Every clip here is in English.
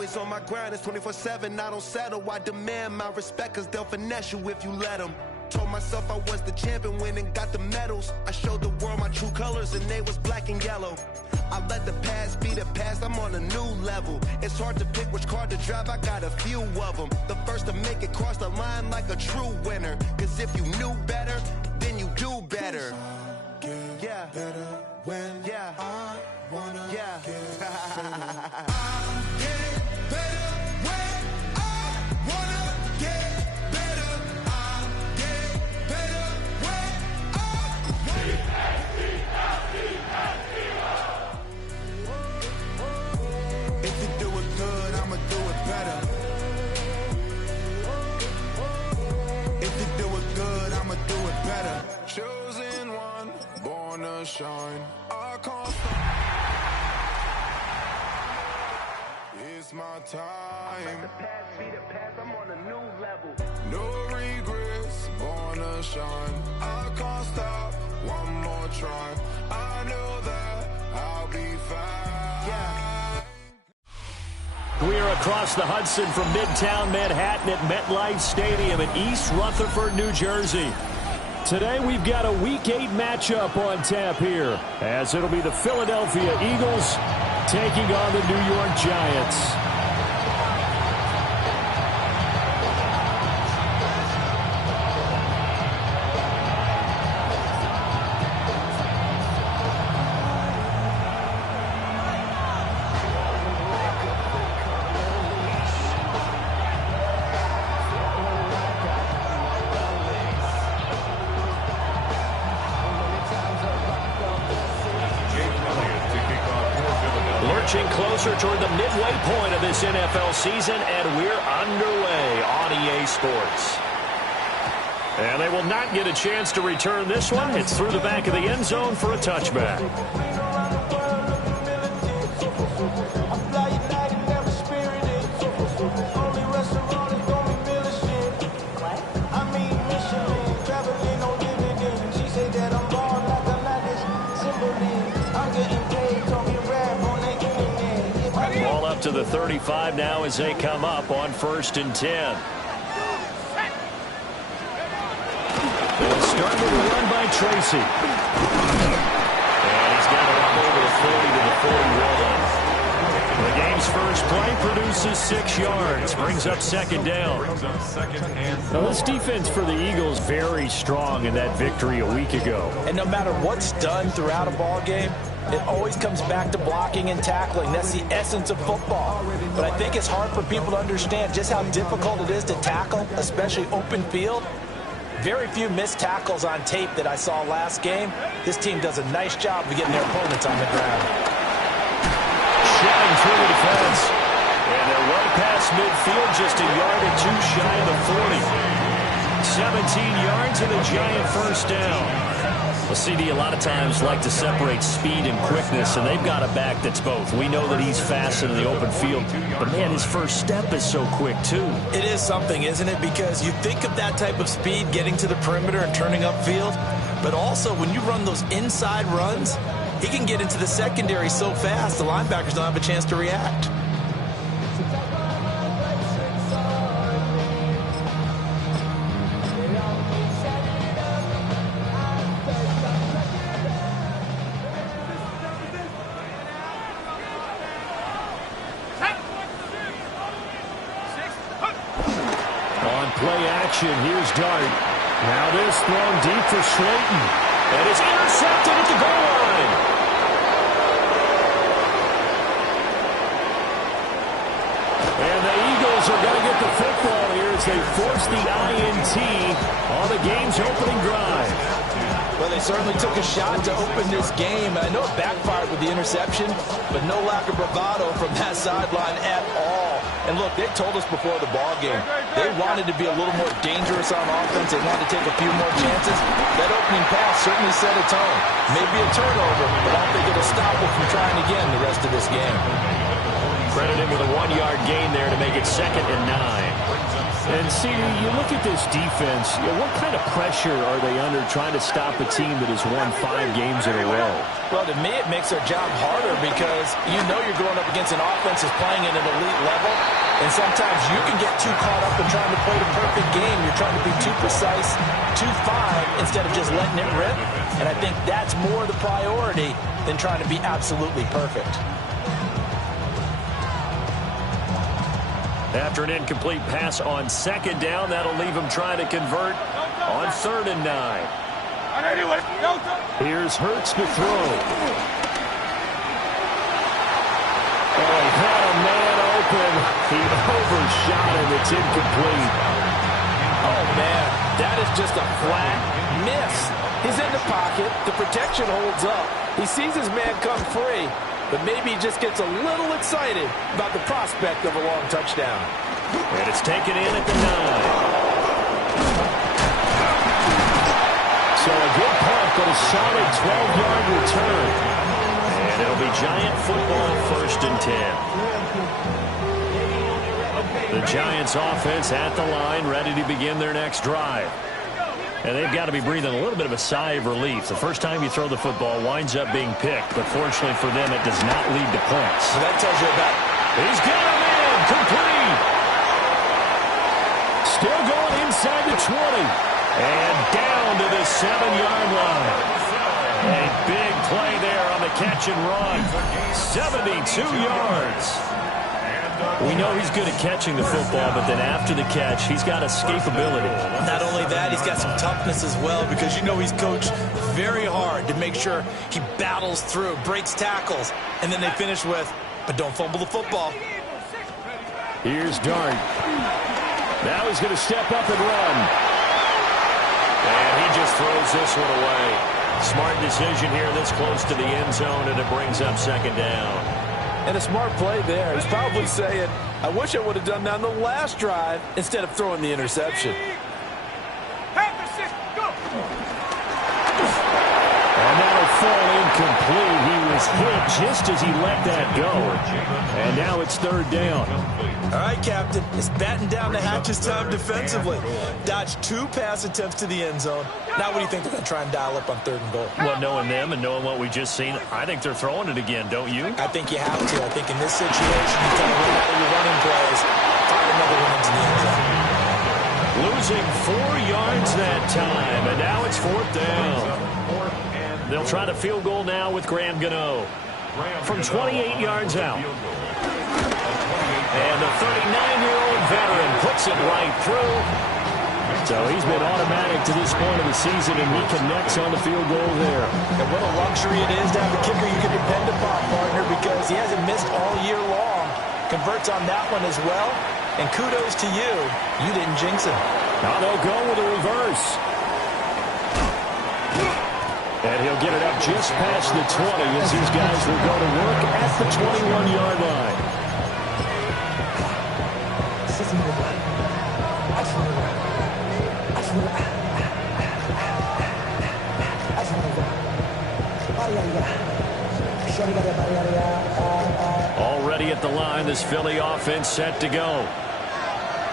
always on my grind, it's 24/7, I don't settle. I demand my respect, cause they'll finesse you if you let them. Told myself I was the champion, went and got the medals. I showed the world my true colors and they was black and yellow. I let the past be the past, I'm on a new level. It's hard to pick which card to drive, I got a few of them. The first to make it cross the line like a true winner. Cause if you knew better, then you do better. Yeah. Better when I wanna get better. I get better when I wanna get better. I get better when If you do it good, I'ma do it better. If you do it good, I'ma do it better. Chosen one, born to shine. I can't stop. It's my time. Let the past be the past, I'm on a new level. No regrets, born to shine. I can't stop, one more try. I know that I'll be fine. Yeah. We are across the Hudson from Midtown Manhattan at MetLife Stadium in East Rutherford, New Jersey. Today we've got a Week 8 matchup on tap here, as it'll be the Philadelphia Eagles taking on the New York Giants. Lurching closer toward the midway point of this NFL season, and we're underway on EA Sports. And they will not get a chance to return this one. It's through the back of the end zone for a touchback. To the 35 now as they come up on 1st and 10. They'll start with a run by Tracy. And he's got it up over the 40 to the 41. The game's first play produces 6 yards, brings up 2nd down. Now, this defense for the Eagles very strong in that victory a week ago. And no matter what's done throughout a ball game, it always comes back to blocking and tackling. That's the essence of football. But I think it's hard for people to understand just how difficult it is to tackle, especially open field. Very few missed tackles on tape that I saw last game. This team does a nice job of getting their opponents on the ground. Shedding through the defense. And they're right past midfield, just a yard or two shy of the 40. 17 yards and a Giant first down. Well, CD a lot of times like to separate speed and quickness, and they've got a back that's both. We know that he's fast in the open field, but, man, his first step is so quick, too. It is something, isn't it? Because you think of that type of speed getting to the perimeter and turning upfield, but also when you run those inside runs, he can get into the secondary so fast the linebackers don't have a chance to react. Here's Dart. Now this thrown deep for Slayton. And it's intercepted at the goal line. And the Eagles are going to get the football here as they force the INT on the game's opening drive. Well, they certainly took a shot to open this game. I know it backfired with the interception, but no lack of bravado from that sideline at all. And look, they told us before the ball game, they wanted to be a little more dangerous on offense. They wanted to take a few more chances. That opening pass certainly set a tone. Maybe a turnover, but I don't think it'll stop them from trying again the rest of this game. Credit him with a 1-yard gain there to make it 2nd and 9. And see, you look at this defense, what kind of pressure are they under trying to stop a team that has won 5 games in a row? Well, to me, it makes their job harder because you know you're going up against an offense that's playing at an elite level, and sometimes you can get too caught up in trying to play the perfect game. You're trying to be too precise, too fine, instead of just letting it rip. And I think that's more the priority than trying to be absolutely perfect. After an incomplete pass on 2nd down, that'll leave him trying to convert on 3rd and 9. Here's Hurts to throw. Oh, he had a man open. He overshot him. It's incomplete. Oh, man, that is just a flat miss. He's in the pocket. The protection holds up. He sees his man come free, but maybe he just gets a little excited about the prospect of a long touchdown. And it's taken in at the 9. So a good punt, but a solid 12-yard return. And it'll be Giant football, 1st and 10. The Giants offense at the line, ready to begin their next drive. And they've got to be breathing a little bit of a sigh of relief. The first time you throw the football winds up being picked, but fortunately for them, it does not lead to points. So that tells you about it. He's got him in, complete. Still going inside the 20. And down to the 7-yard line. A big play there on the catch and run. 72 yards. We know he's good at catching the football, but then after the catch, he's got escapability. Not only that, he's got some toughness as well, because you know he's coached very hard to make sure he battles through, breaks tackles, and then they finish with, but don't fumble the football. Here's Dart. Now he's going to step up and run. And he just throws this one away. Smart decision here this close to the end zone, and it brings up 2nd down. And a smart play there. He's probably saying, I wish I would have done that on the last drive instead of throwing the interception. And that'll fall incomplete. He was hit just as he let that go. And now it's 3rd down. All right, Captain. It's batten down the hatches time defensively. Dodged 2 pass attempts to the end zone. Now what do you think they're going to try and dial up on 3rd and goal? Well, knowing them and knowing what we just seen, I think they're throwing it again, don't you? I think you have to. I think in this situation, you kind of run out of your running plays, fire another one into the end zone. Losing 4 yards that time, and now it's 4th down. They'll try to field goal now with Graham Gano from 28 yards out. And the 39-year-old veteran puts it right through. So he's been automatic to this point of the season, and he connects on the field goal there. And what a luxury it is to have a kicker you can depend upon, partner, because he hasn't missed all year long. Converts on that one as well. And kudos to you. You didn't jinx him. Now they'll go with a reverse. And he'll get it up just past the 20 as these guys will go to work at the 21-yard line. Already at the line, this Philly offense set to go.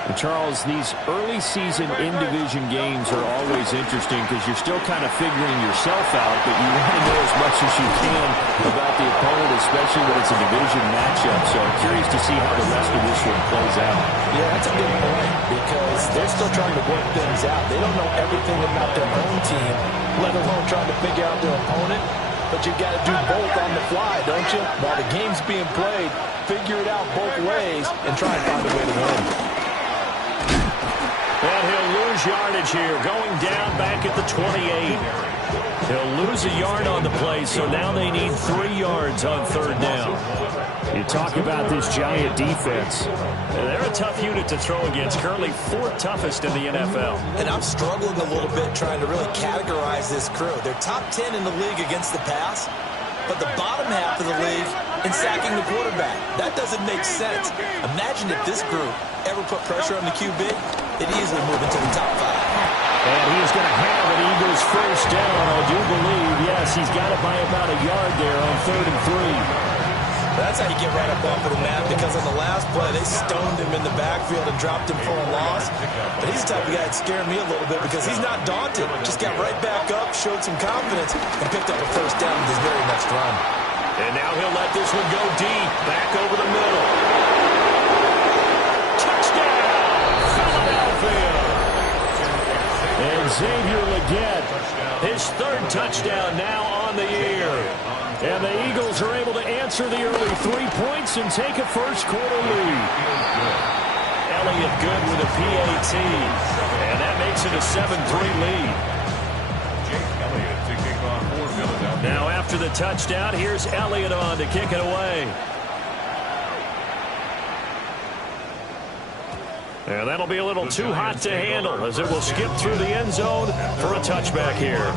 And Charles, these early season in-division games are always interesting because you're still kind of figuring yourself out, but you want to know as much as you can about the opponent, especially when it's a division matchup. So I'm curious to see how the rest of this one plays out. Yeah, that's a good point because they're still trying to work things out. They don't know everything about their own team, let alone trying to figure out their opponent. But you've got to do both on the fly, don't you? While the game's being played, figure it out both ways and try and find a way to win. And he'll lose yardage here, going down back at the 28. He'll lose a yard on the play, so now they need 3 yards on 3rd down. You talk about this Giant defense. They're a tough unit to throw against, currently 4th toughest in the NFL. And I'm struggling a little bit trying to really categorize this crew. They're top 10 in the league against the pass, but the bottom half of the league in sacking the quarterback. That doesn't make sense. Imagine if this group ever put pressure on the QB, they'd easily move into the top 5. And he is going to have an Eagles first down, I do believe. Yes, he's got it by about a yard there on 3rd and 3. That's how you get right up off of the mat, because on the last play, they stoned him in the backfield and dropped him for a loss. But he's the type of guy that scared me a little bit because he's not daunted. Just got right back up, showed some confidence, and picked up a first down with his very next run. And now he'll let this one go deep, back over the middle. Touchdown, Philadelphia! And Xavier Legette, his third touchdown now on the year. And the Eagles are able to answer the early 3 points and take a first-quarter lead. Elliott good with a PAT. And that makes it a 7-3 lead. Now after the touchdown, here's Elliott on to kick it away. And that'll be a little too hot to handle as it will skip through the end zone for a touchback here.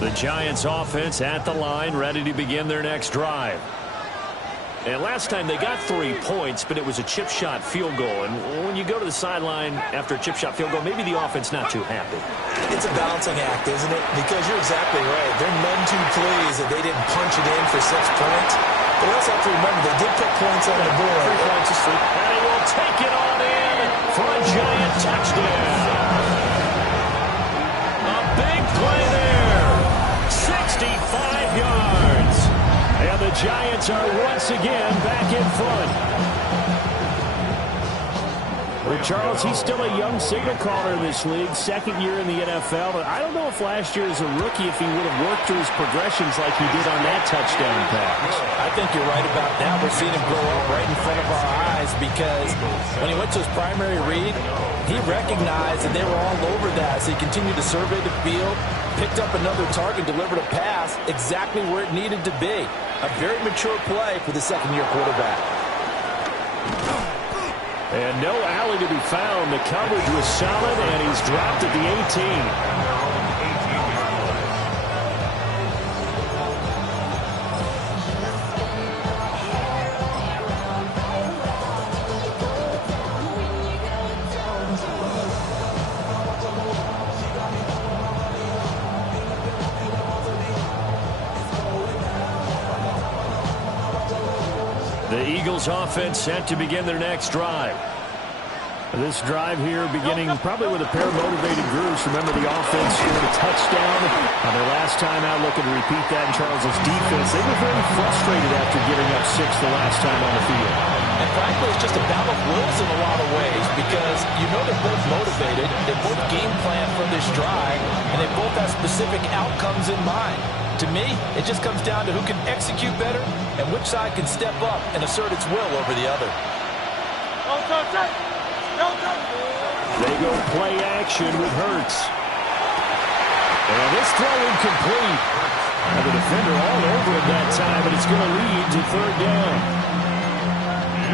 The Giants offense at the line, ready to begin their next drive. And last time they got 3 points, but it was a chip shot field goal. And when you go to the sideline after a chip shot field goal, maybe the offense not too happy. It's a balancing act, isn't it? Because you're exactly right. They're none too pleased that they didn't punch it in for 6 points. But we also have to remember they did put points on the board. 3 points is 3. And he will take it on in for a Giant touchdown. A big play there. 65 yards. And the Giants are once again back in front. Well, Charles, he's still a young signal caller in this league, second year in the NFL. But I don't know if last year as a rookie, if he would have worked through his progressions like he did on that touchdown pass. I think you're right about that. We're seeing him grow up right in front of our eyes because when he went to his primary read, he recognized that they were all over that. So he continued to survey the field, picked up another target, delivered a pass exactly where it needed to be. A very mature play for the second-year quarterback. And no alley to be found. The coverage was solid, and he's dropped at the 18. The Eagles offense set to begin their next drive. This drive here beginning probably with a pair of motivated groups. Remember, the offense scored a touchdown on their last time out, looking to repeat that in Charles's defense. They were very frustrated after giving up 6 the last time on the field. And frankly, it's just a battle of wills in a lot of ways because you know they're both motivated, they both game plan for this drive, and they both have specific outcomes in mind. To me, it just comes down to who can execute better and which side can step up and assert its will over the other. They go play action with Hurts. And this throw incomplete. And the defender all over him that time, but it's going to lead to third down.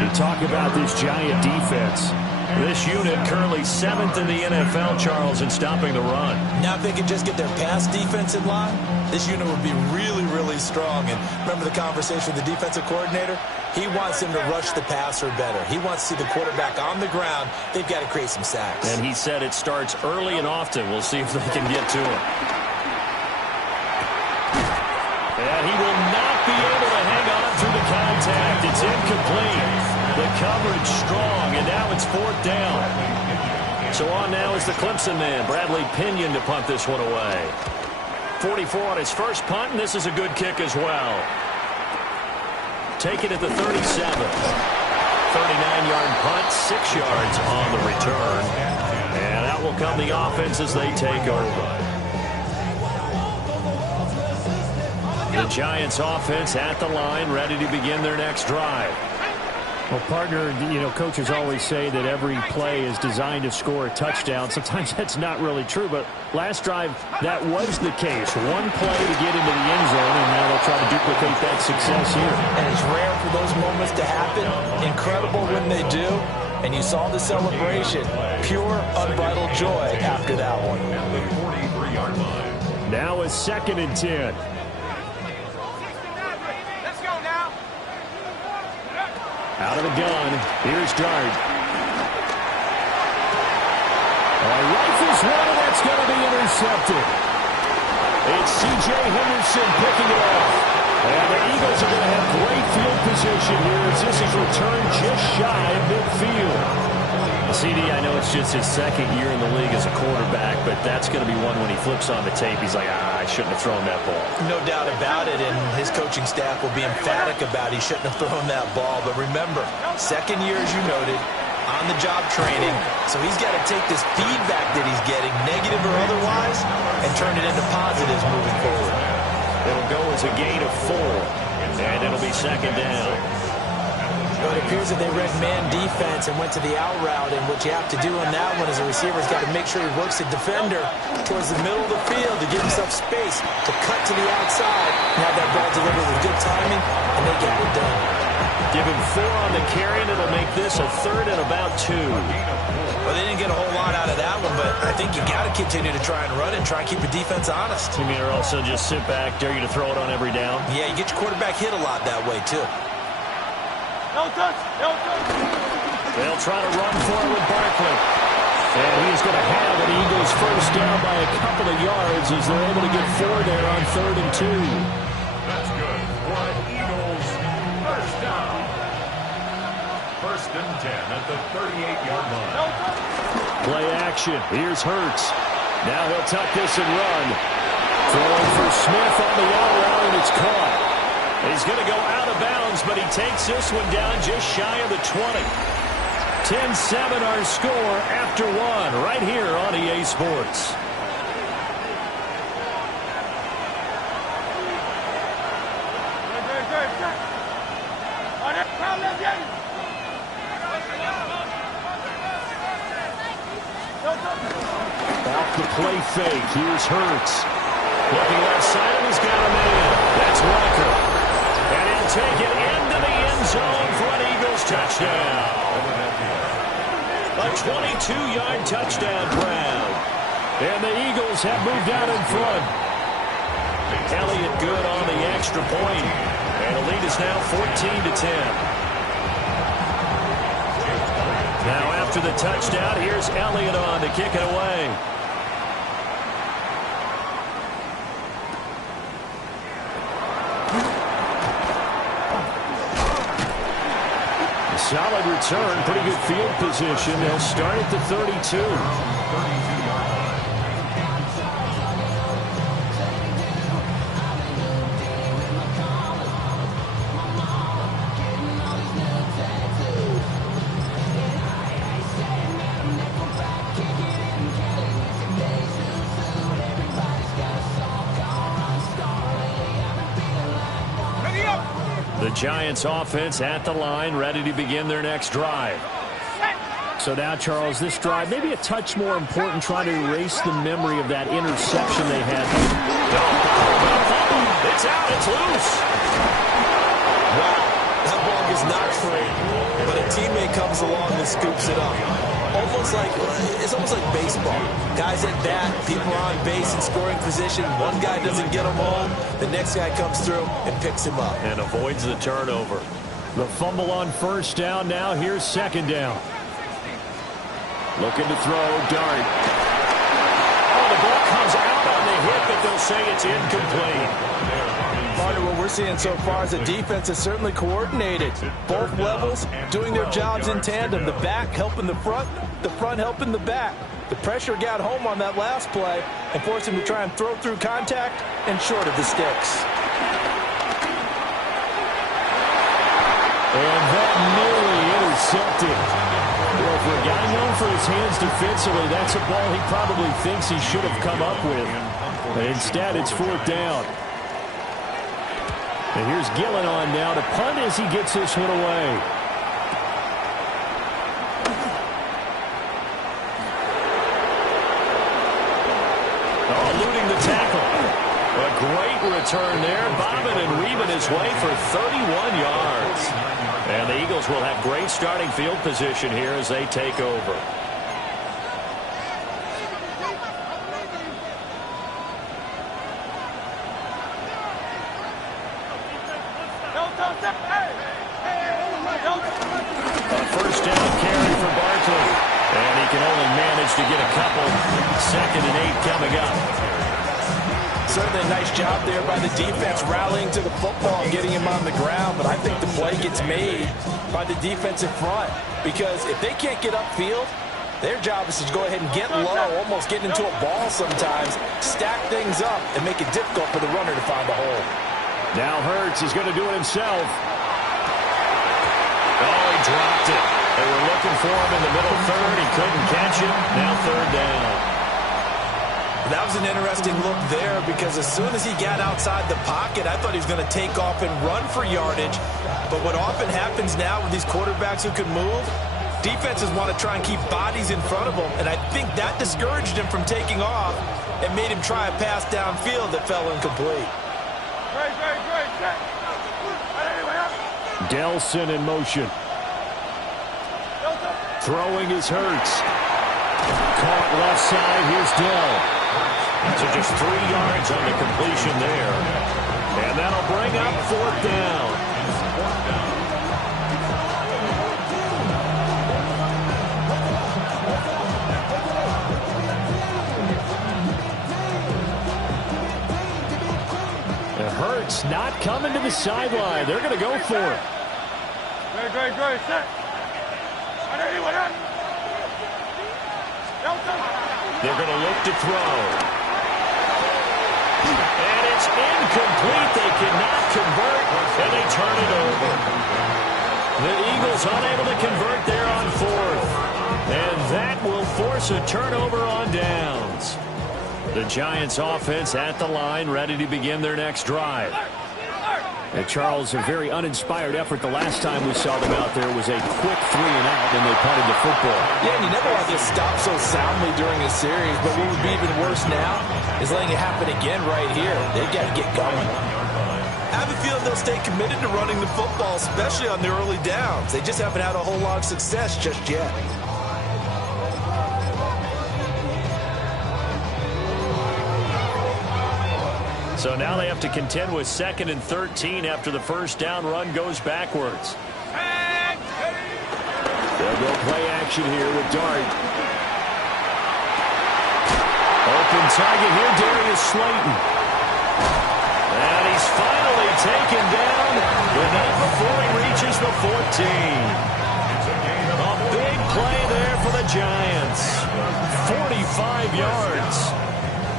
You talk about this Giant defense. This unit currently 7th in the NFL, Charles, in stopping the run. Now if they could just get their pass defense in line, this unit would be really, really strong. And remember the conversation with the defensive coordinator? He wants them to rush the passer better. He wants to see the quarterback on the ground. They've got to create some sacks. And he said it starts early and often. We'll see if they can get to him. And he will not be able to hang on through the contact. It's incomplete. The coverage strong, and now it's 4th down. So on now is the Clemson man, Bradley Pinion, to punt this one away. 44 on his first punt, and this is a good kick as well. Take it at the 37. 39-yard punt, 6 yards on the return. And out will come the offense as they take over. The Giants offense at the line, ready to begin their next drive. Well, partner, coaches always say that every play is designed to score a touchdown. Sometimes that's not really true, but last drive, that was the case. One play to get into the end zone, and now they'll try to duplicate that success here. And it's rare for those moments to happen. Incredible when they do. And you saw the celebration. Pure, unbridled joy after that one. Now it's 2nd and 10. Out of the gun, here's Dart. Rifles one, and that's going to be intercepted. It's C.J. Henderson picking it off. And the Eagles are going to have great field position here as this is returned just shy of midfield. CD, I know it's just his second year in the league as a quarterback, but that's going to be one when he flips on the tape. He's like, I shouldn't have thrown that ball. No doubt about it, and his coaching staff will be emphatic about he shouldn't have thrown that ball. But remember, second year, as you noted, on-the-job training, so he's got to take this feedback that he's getting, negative or otherwise, and turn it into positives moving forward. It'll go as a gain of 4, and it'll be second down. Well, it appears that they read man defense and went to the out route, and what you have to do on that one is a receiver's got to make sure he works the defender towards the middle of the field to give himself space to cut to the outside and have that ball delivered with good timing, and they got it done. Give him 4 on the carry, and it'll make this a 3rd and about 2. Well, they didn't get a whole lot out of that one, but I think you got to continue to try and run and try and keep the defense honest. You mean or also just sit back, dare you to throw it on every down? Yeah, you get your quarterback hit a lot that way, too. They'll try to run for it with Barkley. And he's going to have an Eagles first down by a couple of yards as they're able to get 4 there on 3rd and 2. That's good for an Eagles first down. 1st and 10 at the 38-yard line. Play action. Here's Hurts. Now he'll tuck this and run. Throwing for Smith on the out route, and it's caught. He's going to go out of bounds, but he takes this one down just shy of the 20. 10-7 our score after 1 right here on EA Sports. Off the play fake. Here's Hurts. Looking left side, and he's got a man. That's Walker. And he'll take it into the end zone for an Eagles touchdown. A 22-yard touchdown grab. And the Eagles have moved out in front. Elliott good on the extra point. And the lead is now 14-10. Now after the touchdown, here's Elliott on to kick it away. Solid return, pretty good field position. They'll start at the 32. The Giants offense at the line, ready to begin their next drive. So now, Charles, this drive maybe a touch more important, trying to erase the memory of that interception they had. It's out. It's loose. Wow. That ball is not free. But a teammate comes along and scoops it up. It's almost like baseball. Guys at bat, people are on base in scoring position. One guy doesn't get him home. The next guy comes through and picks him up. And avoids the turnover. The fumble on first down. Now here's second down. Looking to throw. Dart. Oh, the ball comes out on the hit, but they'll say it's incomplete. Partner, what we're seeing so far is the defense is certainly coordinated. Both levels doing their jobs in tandem. The back helping the front helping the back. The pressure got home on that last play and forced him to try and throw through contact and short of the sticks. And that nearly intercepted. Well, for a guy known for his hands defensively, that's a ball he probably thinks he should have come up with. But instead, it's 4th down. And here's Gillen on now to punt as he gets this one away. Eluding the tackle. A great return there. Bobbing and weaving his way for 31 yards. And the Eagles will have great starting field position here as they take over. 2nd and 8 coming up. Certainly a nice job there by the defense rallying to the football and getting him on the ground, but I think the play gets made by the defensive front because if they can't get upfield, their job is to go ahead and get low, almost get into a ball sometimes, stack things up, and make it difficult for the runner to find the hole. Now Hurts is going to do it himself. Oh, he dropped it. They were looking for him in the middle third. He couldn't catch it. Now 3rd down. That was an interesting look there because as soon as he got outside the pocket, I thought he was going to take off and run for yardage. But what often happens now with these quarterbacks who can move, defenses want to try and keep bodies in front of them, and I think that discouraged him from taking off and made him try a pass downfield that fell incomplete. Delson in motion. Throwing his Hurts. Caught left side. Here's Dell. So just 3 yards on the completion there. And that'll bring up 4th down. The Hurts not coming to the sideline. They're going to go for it. Great. Set. They're going to look to throw. And it's incomplete. They cannot convert, and they turn it over. The Eagles unable to convert there on 4th. And that will force a turnover on downs. The Giants offense at the line, ready to begin their next drive. And Charles, a very uninspired effort. The last time we saw them out there was a quick 3-and-out, and they punted the football. Yeah, and you never want to stop so soundly during a series, but what would be even worse now is letting it happen again right here. They've got to get going. I have a feeling they'll stay committed to running the football, especially on the early downs. They just haven't had a whole lot of success just yet. So now they have to contend with 2nd and 13 after the first down run goes backwards. They'll go play action here with Dart. Open target here, Darius Slayton. And he's finally taken down, but not before he reaches the 14. A big play there for the Giants. 45 yards.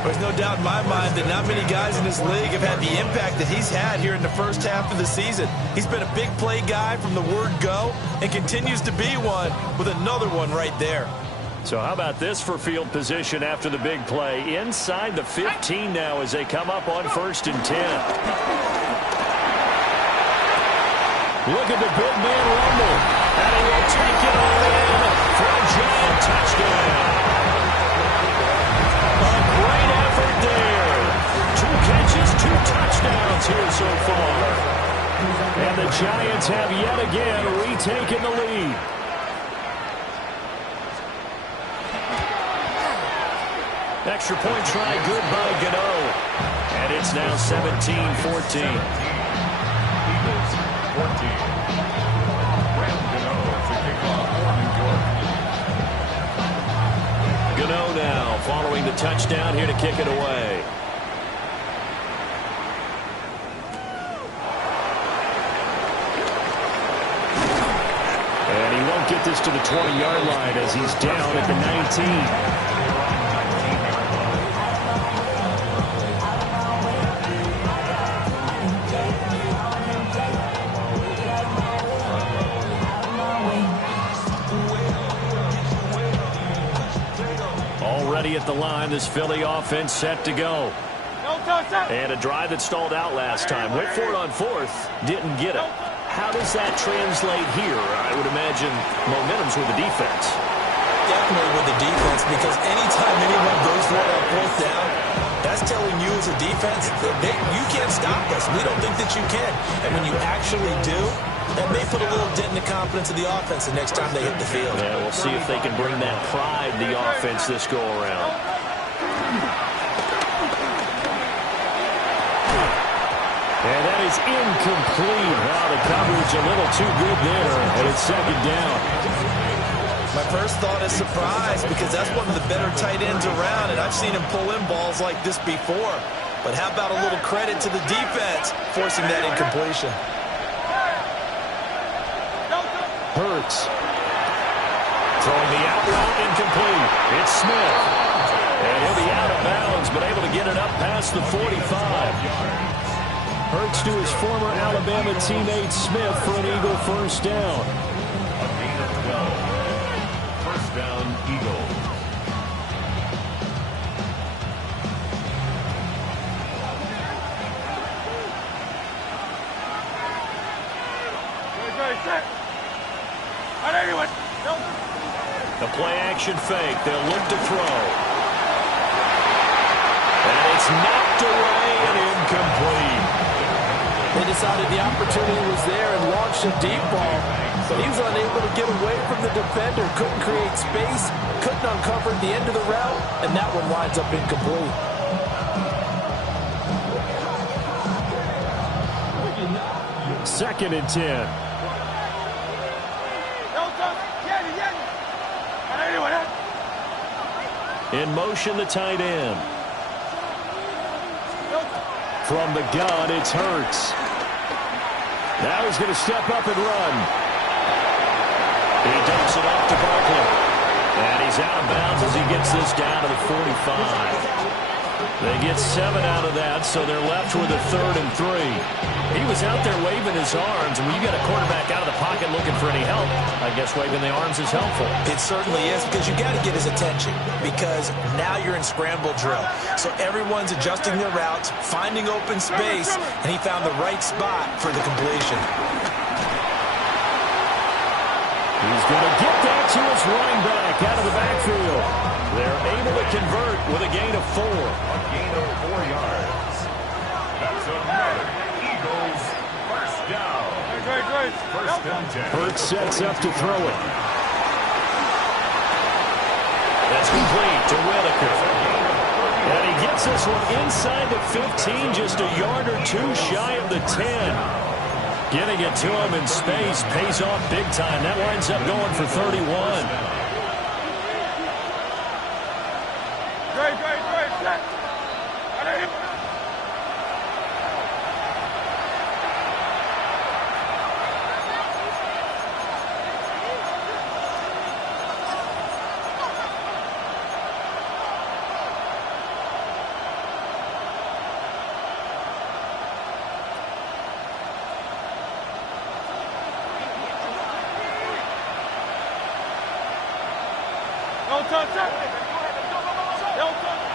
There's no doubt in my mind that not many guys in this league have had the impact that he's had here in the first half of the season. He's been a big play guy from the word go and continues to be one with another one right there. So how about this for field position after the big play? Inside the 15 now as they come up on 1st and 10. Look at the big man rumble. And he will take it all in for a Giant touchdown. A great effort there. 2 catches, 2 touchdowns here so far. And the Giants have yet again retaken the lead. Extra point try good by Gano. And it's now 17-14. Eagles 14. Brandon Gano to kick off for New York. Gano now following the touchdown here to kick it away. And he won't get this to the 20-yard line as he's down at the 19. Already at the line, this Philly offense set to go. And a drive that stalled out last time. Went for it on 4th, didn't get it. How does that translate here? I would imagine momentum's with the defense. Definitely with the defense, because anytime anyone goes for it on 4th down, that's telling you as a defense that you can't stop us. We don't think that you can. And when you actually do, that may put a little dent in the confidence of the offense the next time they hit the field. Yeah, we'll see if they can bring that pride to the offense this go-around. And that is incomplete. Wow, the coverage a little too good there, and it's 2nd down. My first thought is surprise because that's one of the better tight ends around, and I've seen him pull in balls like this before. But how about a little credit to the defense forcing that incompletion? Hurts. Throwing the out route incomplete. It's Smith. And he'll be out of bounds, but able to get it up past the 45. Hurts to his former Alabama teammate Smith for an Eagle first down. A gain of 12. First down, Eagles. The play action fake. They'll look to throw. And it's knocked away and incomplete. They decided the opportunity was there and launched a deep ball, but he was unable to get away from the defender. Couldn't create space, couldn't uncover the end of the route, and that one winds up incomplete. Second and 10. In motion, the tight end. From the gun, it's Hurts. Now he's going to step up and run. He dumps it off to Barkley. And he's out of bounds as he gets this down to the 45. They get 7 out of that, so they're left with a 3rd and 3. He was out there waving his arms, and when you got a quarterback out of the pocket looking for any help, I guess waving the arms is helpful. It certainly is, because you got to get his attention, because now you're in scramble drill. So everyone's adjusting their routes, finding open space, and he found the right spot for the completion. He's going to get that to his running back out of the backfield. They're able to convert with a gain of 4. A gain of 4 yards. That's another Eagles first down. First and 10. Hurts sets up to throw it. That's complete to Whitaker. And he gets this one inside the 15, just a yard or two shy of the 10. Getting it to him in space pays off big time. That winds up going for 31.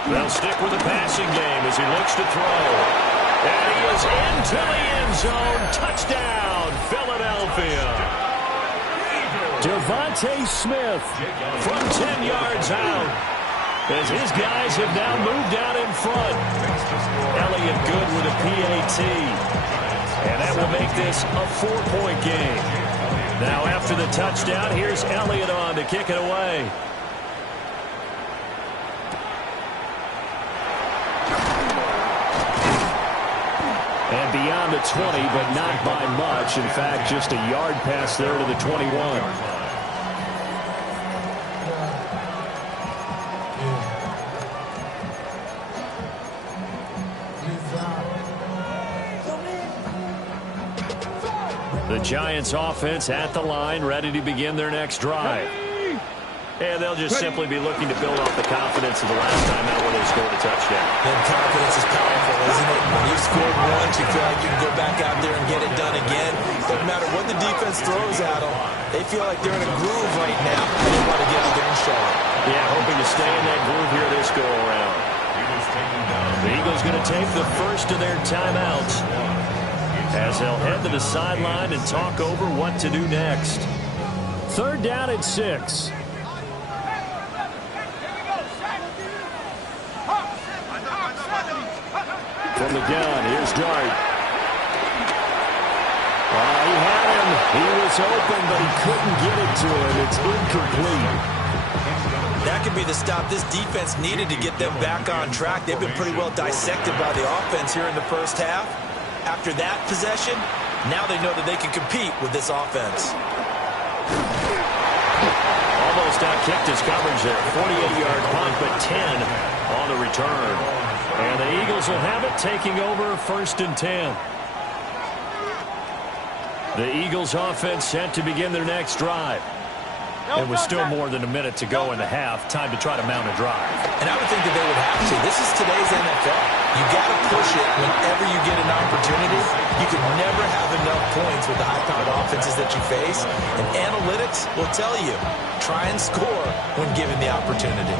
They'll stick with the passing game as he looks to throw. And he is into the end zone. Touchdown, Philadelphia. Devontae Smith From 10 yards out, as his guys have now moved out in front. Elliott good with a PAT. And that will make this a 4-point game. Now after the touchdown, here's Elliott on to kick it away. and beyond the 20, but not by much. In fact, just a yard pass there to the 21. The Giants offense at the line, ready to begin their next drive. And they'll just simply be looking to build off the confidence of the last time out where they scored a touchdown. And confidence is powerful, isn't it? When you've scored once, you feel like you can go back out there and get it done again. Doesn't matter what the defense throws at them. They feel like they're in a groove right now. They want to get out there and show it. Yeah, hoping to stay in that groove here this go-around. The Eagles going to take the first of their timeouts as they'll head to the sideline and talk over what to do next. Third down and 6. From the gun, here's Dart. He had him. He was open, but he couldn't get it to him. It's incomplete. That could be the stop this defense needed to get them back on track. They've been pretty well dissected by the offense here in the first half. After that possession, now they know that they can compete with this offense. almost out-kicked his coverage there. 48-yard punt, but 10 on the return. And the Eagles will have it, taking over 1st and 10. The Eagles offense set to begin their next drive. And with still more than a minute to go in the half, time to try to mount a drive. And I would think that they would have to. This is today's NFL. You got to push it whenever you get an opportunity. You can never have enough points with the high-powered offenses that you face. And analytics will tell you, try and score when given the opportunity.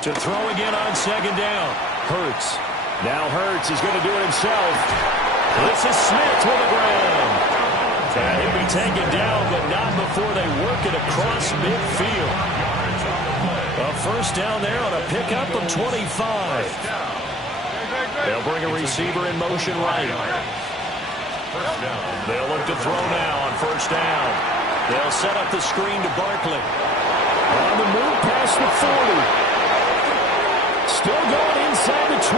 To throw again on 2nd down. Hurts. Now Hurts is going to do it himself. This is Smith with the ground. And he'll be taken down, but not before they work it across midfield. A 1st down there on a pickup of 25. They'll bring a receiver in motion right. They'll look to throw now on 1st down. They'll set up the screen to Barkley. On the move past the 40. Still going inside the 20.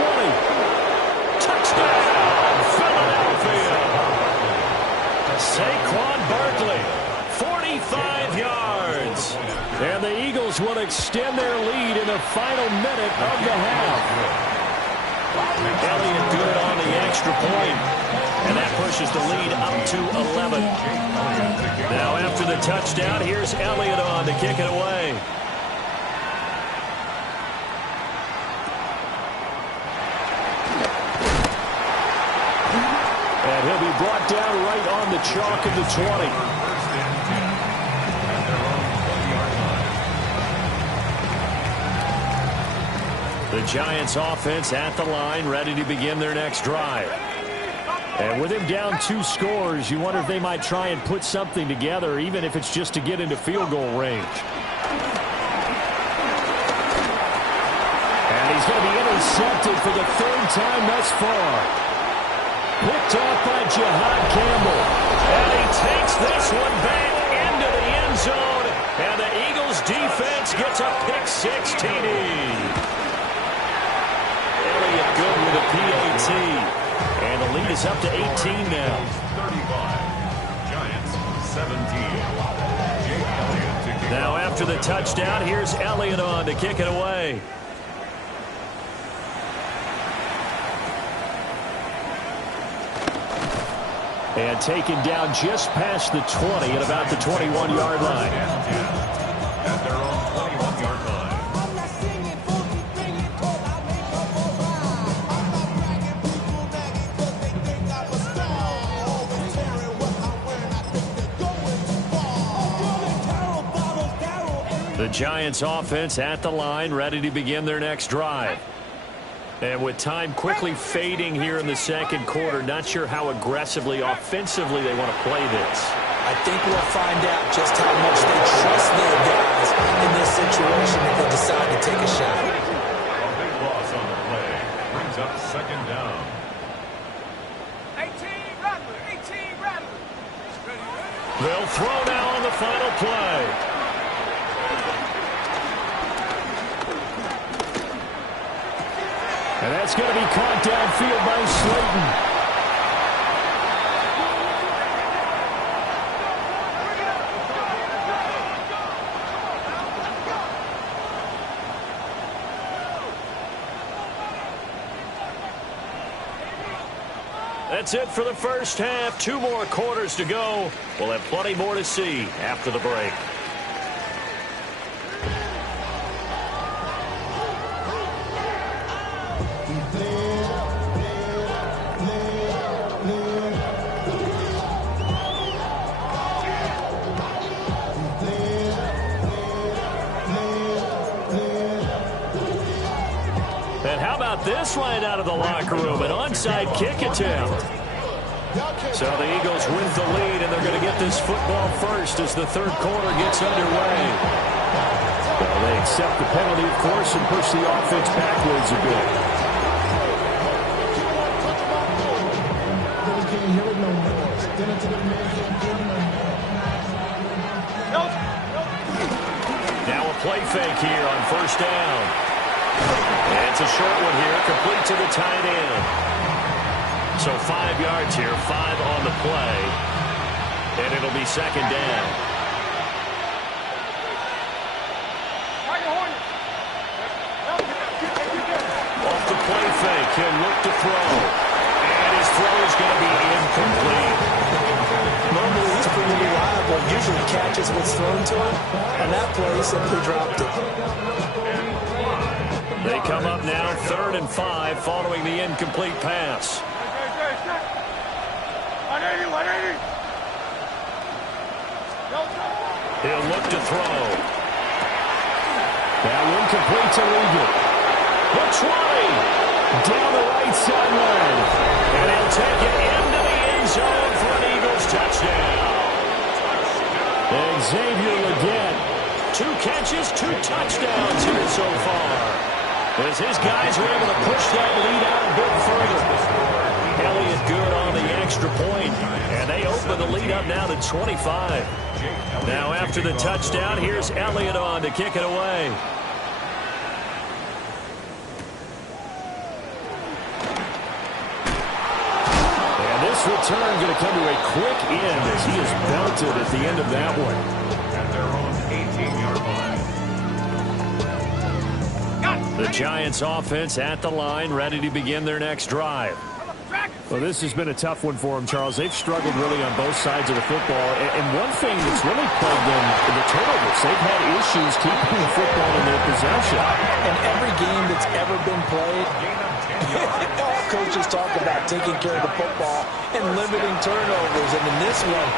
Touchdown, Philadelphia. Saquon Barkley, 45 yards. And the Eagles will extend their lead in the final minute of the half. Elliott good on the extra point. And that pushes the lead up to 11. Now after the touchdown, here's Elliott on to kick it away. And he'll be brought down right on the chalk of the 20. The Giants offense at the line, ready to begin their next drive. And with him down 2 scores, you wonder if they might try and put something together, even if it's just to get into field goal range. And he's going to be intercepted for the 3rd time thus far. Picked off by Jihad Campbell. And he takes this one back into the end zone. And the Eagles defense gets a pick 6 TD. Elliott good with a PAT. And the lead is up to 18 now. 35. Giants 17. Jake Elliott to kick Now off. after the touchdown, here's Elliott on to kick it away. And taken down just past the 20 at about the 21-yard line. At their own 21-yard line. The Giants offense at the line, ready to begin their next drive. And with time quickly fading here in the 2nd quarter, not sure how aggressively, offensively they want to play this. I think we'll find out just how much they trust their guys in this situation if they decide to take a shot. A big loss on the play. Brings up 2nd down. 18 Rattler. They'll throw now on the final play. And that's going to be caught downfield by Slayton. That's it for the first half. 2 more quarters to go. We'll have plenty more to see after the break. This right out of the locker room, an onside kick attempt. So the Eagles with the lead, and they're going to get this football first as the 3rd quarter gets underway. Well, they accept the penalty, of course, and push the offense backwards a bit. Now a play fake here on first down. And it's a short one here, complete to the tight end. So 5 yards here, 5 on the play. And it'll be second down. Off the play fake, he'll look to throw. And his throw is going to be incomplete. Normally he's pretty reliable, usually catches what's thrown to him, and that play he simply dropped it. They come up now 3rd and 5 following the incomplete pass. 180. He'll look to throw. That one complete to Eagle. The 20. Down the right sideline. And he'll take it into the end zone for an Eagles touchdown. Xavier Legette. 2 catches, 2 touchdowns here so far. As his guys are able to push that lead out a bit further. Elliott good on the extra point. And they open the lead up now to 25. Now after the touchdown, here's Elliott on to kick it away. Return going to come to a quick end as he is belted at the end of that one. At their own 18-yard line. The Giants offense at the line, ready to begin their next drive. Well, this has been a tough one for them, Charles. They've struggled really on both sides of the football. And one thing that's really plagued them, the turnovers. They've had issues keeping the football in their possession. In every game that's ever been played, all coaches talk about taking care of the football and limiting turnovers. And in this one,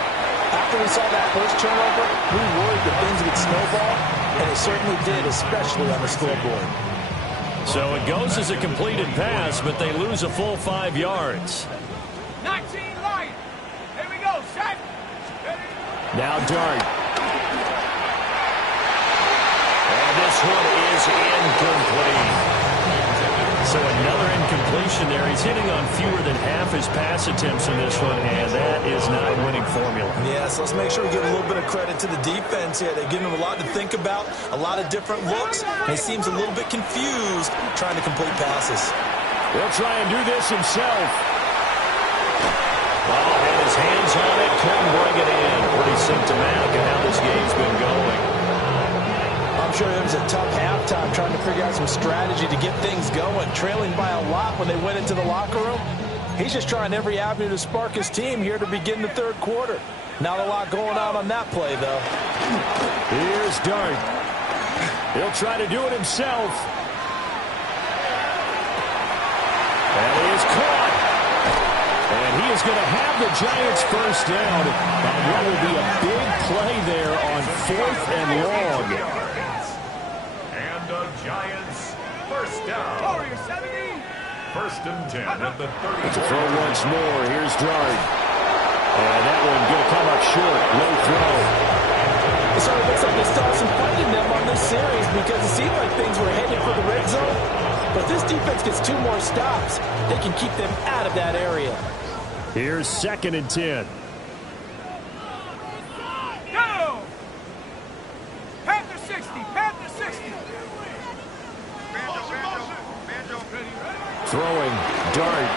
after we saw that first turnover, we worried that things would snowball, and it certainly did, especially on the scoreboard. So it goes as a completed pass, but they lose a full 5 yards. 19 line. Here we go. Set. Now Dart. And this one is incomplete. So another incompletion there. He's hitting on fewer than half his pass attempts in this one, and that is not a winning formula. Yes, let's make sure we give a little bit of credit to the defense here. They're giving him a lot to think about, a lot of different looks, and he seems a little bit confused trying to complete passes. He'll try and do this himself. Oh, had his hands on it, couldn't bring it in. Pretty symptomatic of how this game's been going. I'm sure it was a tough halftime trying to figure out some strategy to get things going, trailing by a lot when they went into the locker room. He's just trying every avenue to spark his team here to begin the third quarter. Not a lot going on that play, though. Here's Dart. He'll try to do it himself. And he is caught. And he is going to have the Giants first down. And what will be a big play there on 4th and long. And the Giants first down. Warrior 70. 1st and 10 at the 30. To throw once more. Here's Dart. And that one going to come up short. Low throw. So it looks like they still have some fight in them on this series because it seemed like things were headed for the red zone. But this defense gets 2 more stops. They can keep them out of that area. Here's 2nd and 10. Go. Panther 60. Panther 60. Throwing. Dart.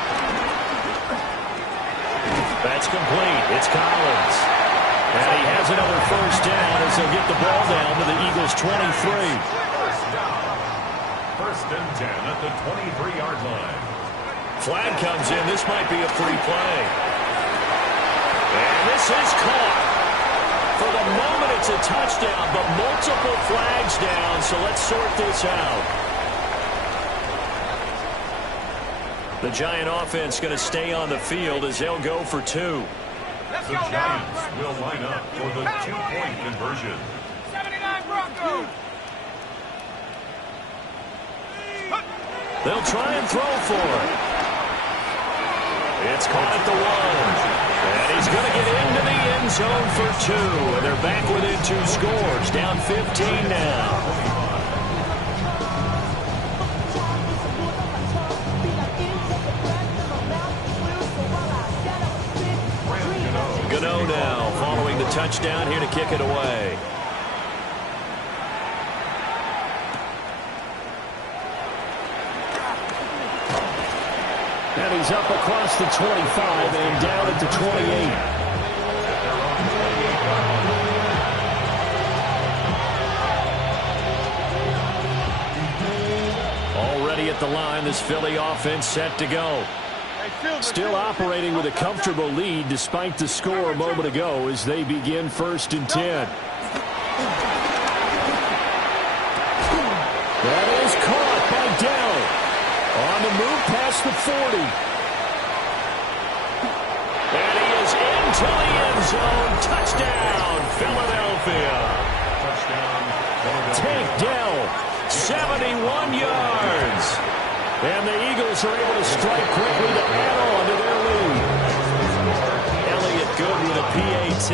That's complete. It's Collins. And he has another first down as they'll get the ball down to the Eagles' 23. First down. 1st and 10 at the 23-yard line. Flag comes in. This might be a free play. And this is caught. For the moment, it's a touchdown, but multiple flags down, so let's sort this out. The Giant offense going to stay on the field as they'll go for 2. Let's The go now. Giants will line up for the 2-point conversion. 79 Broncos. They'll try and throw for it. It's caught at the 1. And he's going to get into the end zone for 2. And they're back within 2 scores. Down 15 now. Gano now following the touchdown here to kick it away. And he's up across the 25 and down at the 28. Already at the line, this Philly offense set to go. Still operating with a comfortable lead despite the score a moment ago as they begin 1st and 10. That is caught by Dell. On the move past the 40. And he is into the end zone. Touchdown, Philadelphia. Take Dell, 71 yards. And the Eagles are able to strike quickly to add on to their lead. Elliott good with a PAT.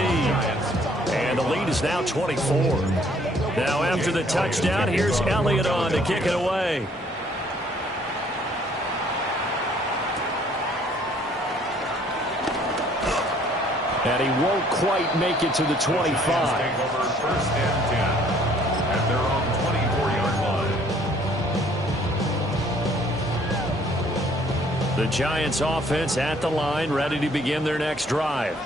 And the lead is now 24. Now after the touchdown, here's Elliott on to kick it away. And he won't quite make it to the 25. Take over 1st and 10 at their own 24-yard line. The Giants offense at the line, ready to begin their next drive.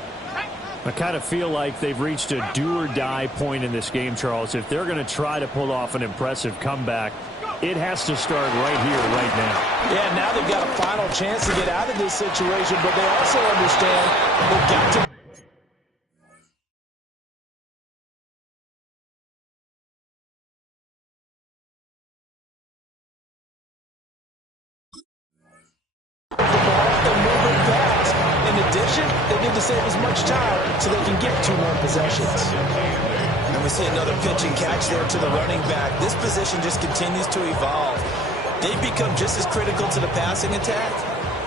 I kind of feel like they've reached a do-or-die point in this game, Charles. If they're going to try to pull off an impressive comeback, it has to start right here, right now. Yeah, now they've got a final chance to get out of this situation, but they also understand they've got to they need to save as much time so they can get 2 more possessions. And we see another pitch and catch there to the running back. This position just continues to evolve. They've become just as critical to the passing attack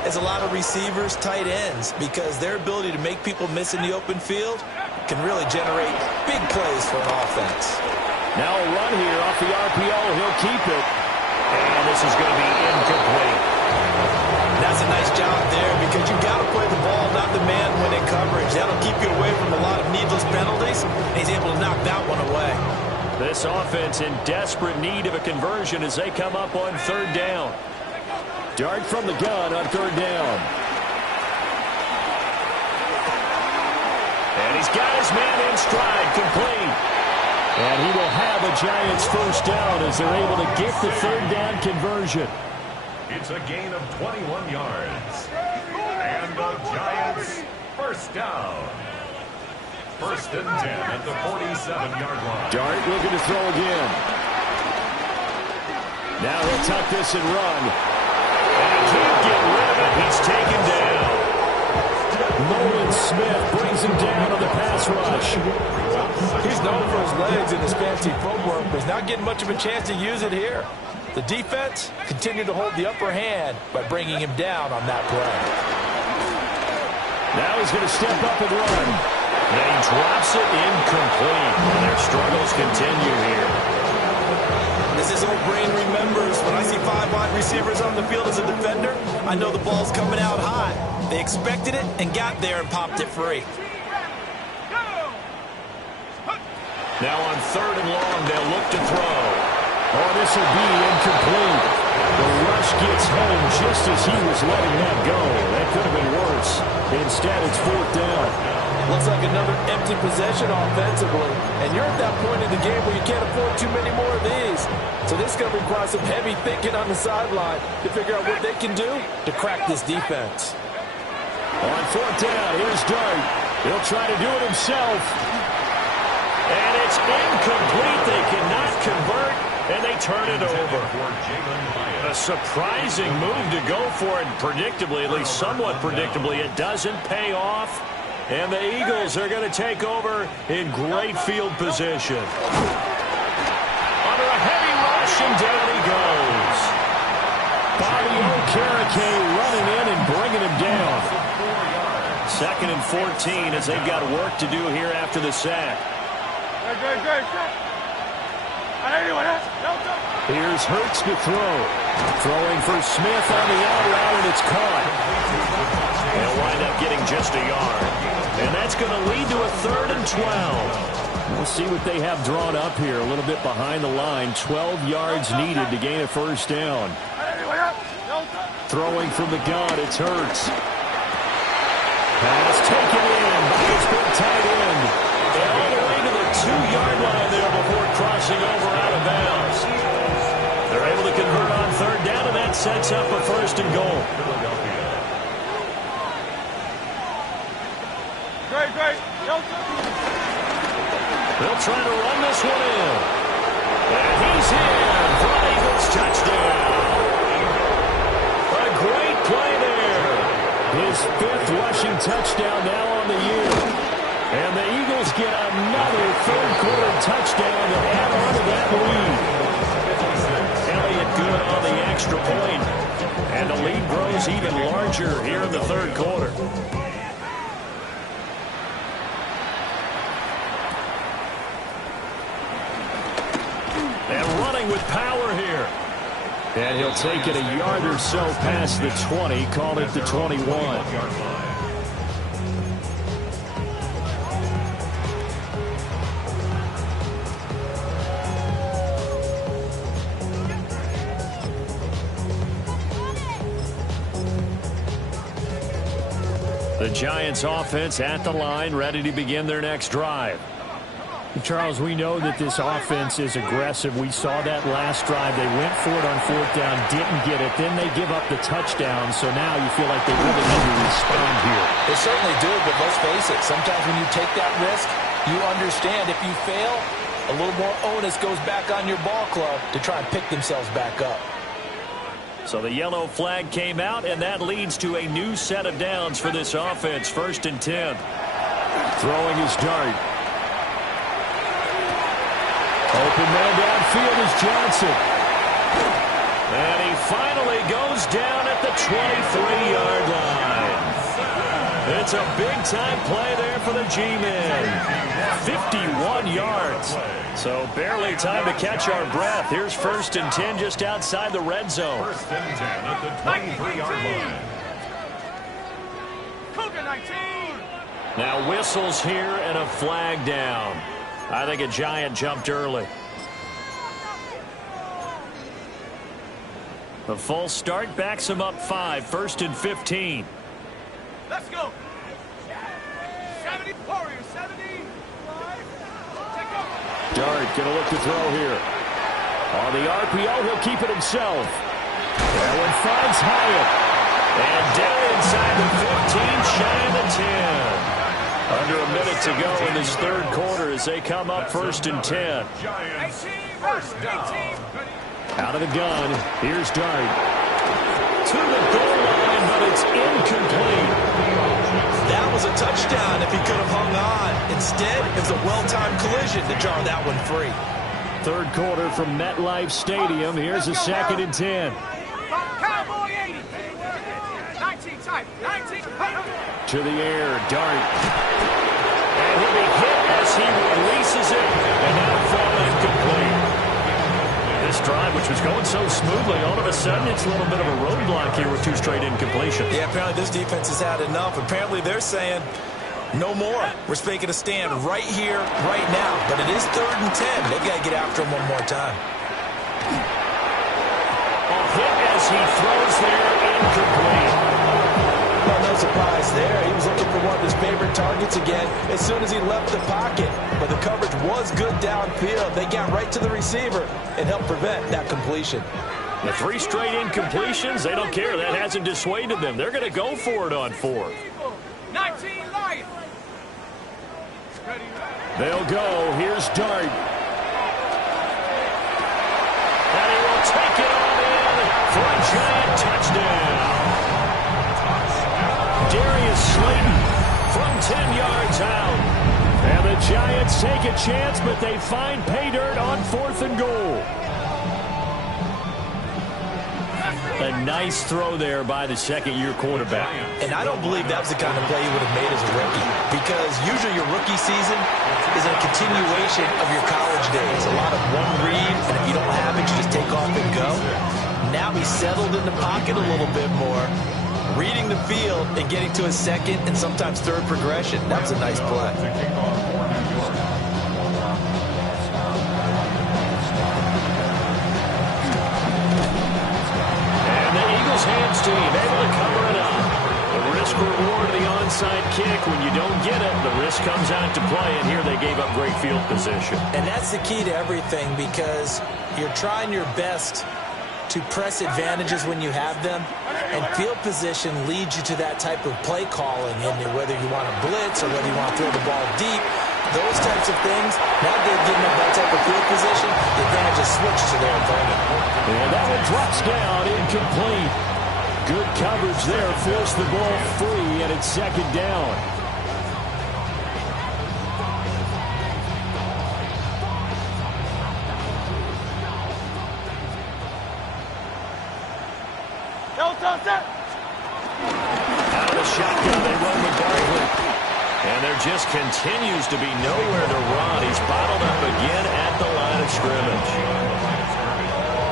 as a lot of receivers, tight ends, because their ability to make people miss in the open field can really generate big plays for an offense. Now a run here off the RPO. He'll keep it. And this is going to be incomplete. That's a nice job there because you've got to play the ball, not the man when in coverage. That'll keep you away from a lot of needless penalties, and he's able to knock that one away. This offense in desperate need of a conversion as they come up on 3rd down. Dart from the gun on 3rd down. And he's got his man in stride, complete. And he will have a Giants 1st down as they're able to get the 3rd down conversion. It's a gain of 21 yards. And the Giants 1st down. 1st and 10 at the 47-yard line. Dart looking to throw again. Now he'll tuck this and run. And he can't get rid of it. He's taken down. Nolan Smith brings him down on the pass rush. He's known for his legs and his fancy footwork, but he's not getting much of a chance to use it here. The defense continued to hold the upper hand by bringing him down on that play. Now he's going to step up and run. And he drops it incomplete. And their struggles continue here. As his old brain remembers, when I see 5 wide receivers on the field as a defender, I know the ball's coming out high. They expected it and got there and popped it free. Now on 3rd and long, they'll look to throw. Oh, this will be incomplete. The rush gets home just as he was letting that go. That could have been worse. Instead, it's 4th down. Looks like another empty possession offensively. And you're at that point in the game where you can't afford too many more of these. So this is going to require some heavy thinking on the sideline to figure out what they can do to crack this defense. On 4th down, here's Dart. He'll try to do it himself. And it's incomplete. They cannot convert, and they turn it over. A surprising move to go for it predictably, at least somewhat predictably. It doesn't pay off, and the Eagles are going to take over in great field position. Under a heavy rush, and down he goes. Bobby Okereke running in and bringing him down. 2nd and 14 as they've got work to do here after the sack. Here's Hurts to throw. Throwing for Smith on the out route, and it's caught. They'll wind up getting just a yard. And that's going to lead to a 3rd and 12. We'll see what they have drawn up here. A little bit behind the line. 12 yards needed to gain a 1st down. Throwing from the gun, it's Hurts. Pass taken in by his big tight end. All the way to the 2-yard line there before crossing over out of bounds. They're able to convert on third down, and that sets up a first and goal. Great. They'll try to run this one in. And he's in for an Eagles touchdown. A great play there. His 5th rushing touchdown now on the year. And the Eagles get another third-quarter touchdown to add on to that lead. Elliott good on the extra point. And the lead grows even larger here in the third quarter. And running with power here. And he'll take it a yard or so past the 20, call it the 21. The Giants offense at the line, ready to begin their next drive. Charles, we know that this offense is aggressive. We saw that last drive. They went for it on fourth down, didn't get it. Then they give up the touchdown. So now you feel like they really need to respond here. They certainly do, but let's face it. Sometimes when you take that risk, you understand if you fail, a little more onus goes back on your ball club to try and pick themselves back up. So the yellow flag came out, and that leads to a new set of downs for this offense. 1st and 10. Throwing his dart. Open man downfield is Johnson. And he finally goes down at the 23-yard line. It's a big-time play there for the G-men. 51 yards. So barely time to catch our breath. Here's 1st and 10 just outside the red zone. 1st and 10 at the 23-yard line. Cougar 19. Now whistles here and a flag down. I think a Giant jumped early. The full start backs him up 5. 1st and 15. Let's go. 70 Warriors, 70. Take over. Dart gonna look to throw here. On the RPO, he'll keep it himself. That one finds Hyatt. And down inside the 15, shy of the 10. Under a minute to go in this third quarter as they come up 1st and 10. 18. Out of the gun, here's Dart. To the goal line, but it's incomplete. That was a touchdown if he could have hung on. Instead, it was a well-timed collision to jar that one free. Third quarter from MetLife Stadium. Here's a 2nd and 10. Cowboy 80. 19 type. 19. To the air, Dart. And he'll be hit as he releases it. And that'll fall incomplete. This drive, which was going so smoothly, all of a sudden it's a little bit of a roadblock here with 2 straight incompletions. Yeah, apparently this defense has had enough. Apparently they're saying, no more. We're making a stand right here, right now. But it is 3rd and 10. They've got to get after him one more time. A hit as he throws there, incomplete. Well, no surprise there. He was looking for one of his favorite targets again as soon as he left the pocket. But the coverage was good downfield. They got right to the receiver and helped prevent that completion. The 3 straight incompletions, they don't care. That hasn't dissuaded them. They're going to go for it on 4th. 19 Lions. They'll go. Here's Dart. And he will take it on in for a Giant touchdown. Darius Slayton from 10 yards out. And the Giants take a chance, but they find pay dirt on 4th and goal. A nice throw there by the second-year quarterback. And I don't believe that was the kind of play he would have made as a rookie, because usually your rookie season is a continuation of your college days. A lot of one read, and if you don't have it, you just take off and go. Now he's settled in the pocket a little bit more, reading the field and getting to his 2nd and sometimes 3rd progression. That was a nice play. Eagles hands team able to cover it up. The risk reward of the onside kick. When you don't get it, the risk comes out to play, and here they gave up great field position. And that's the key to everything, because you're trying your best to press advantages when you have them, and field position leads you to that type of play calling, and whether you want to blitz or whether you want to throw the ball deep, those types of things. Now they're getting up that type of field position, the advantage is switched to their opponent. And that one drops down, incomplete. Good coverage there, forced the ball free, and it's second down. Out of the shotgun, they run with Barkley. And there just continues to be nowhere to run. He's bottled up again at the line of scrimmage.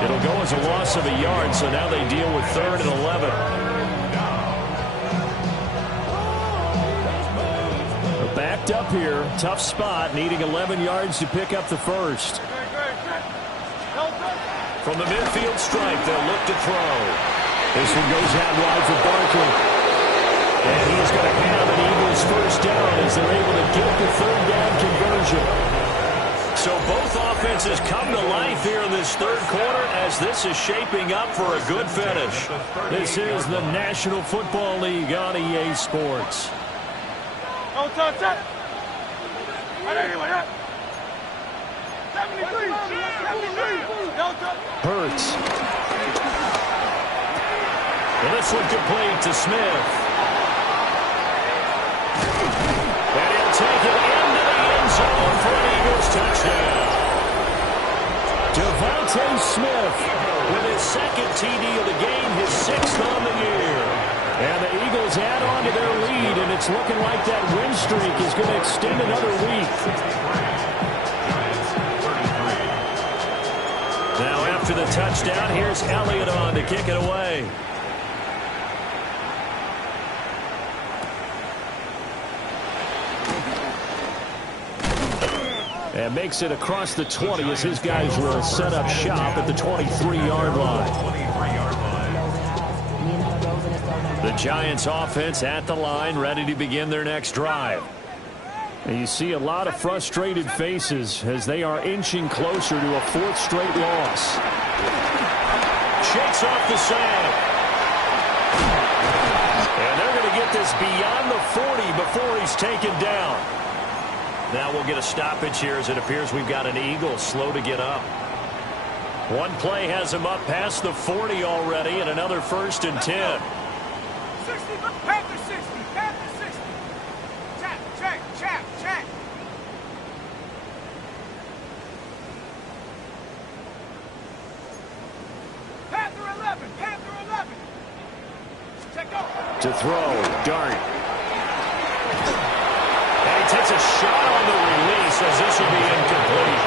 It'll go as a loss of a yard, so now they deal with 3rd and 11. They're backed up here. Tough spot, needing 11 yards to pick up the first. From the midfield stripe, they'll look to throw. This one goes out wide for Barkley. And he's going to have an Eagles first down as they're able to get the 3rd down conversion. So both offenses come to life here in this 3rd quarter as this is shaping up for a good finish. This is the National Football League on EA Sports. Hurts. And this one complete to Smith. And he'll take it into the end zone for an Eagles touchdown. Devontae Smith with his 2nd TD of the game, his 6th on the year. And the Eagles add on to their lead, and it's looking like that win streak is going to extend another week. Now after the touchdown, here's Elliott on to kick it away. And makes it across the 20 as his guys will set up shop at the 23-yard line. The Giants offense at the line, ready to begin their next drive. And you see a lot of frustrated faces as they are inching closer to a 4th straight loss. Shakes off the sand. And they're going to get this beyond the 40 before he's taken down. Now we'll get a stoppage here as it appears we've got an Eagle slow to get up. One play has him up past the 40 already, and another 1st and 10. 60, Panther 60, Panther 60. Check. Panther 11. Check go. To throw, Dart. Takes a shot on the release as this will be incomplete.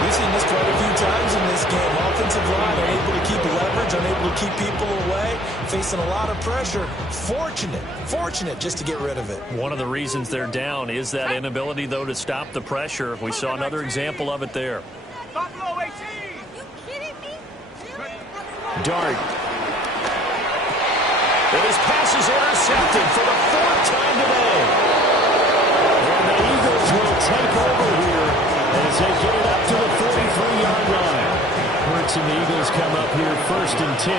We've seen this quite a few times in this game. Offensive line unable to keep leverage, unable to keep people away, facing a lot of pressure. Fortunate just to get rid of it. One of the reasons they're down is that inability, though, to stop the pressure. We saw another example of it there. Buffalo 18. You kidding me? Dart. And his pass is intercepted for the 4th time today. And the Eagles will take over here as they get it up to the 43-yard line. Hurts and the Eagles come up here 1st and 10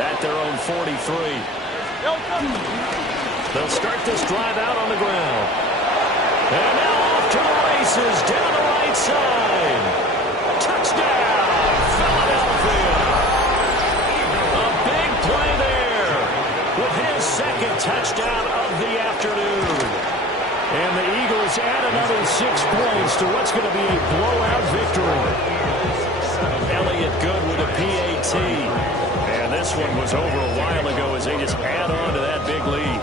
at their own 43. They'll start this drive out on the ground. And now off to the races down the right side. Touchdown, Philadelphia. A big play there with his 2nd touchdown of the afternoon. And the Eagles add another 6 points to what's going to be a blowout victory. Elliott good with a PAT. And this one was over a while ago as they just add on to that big lead.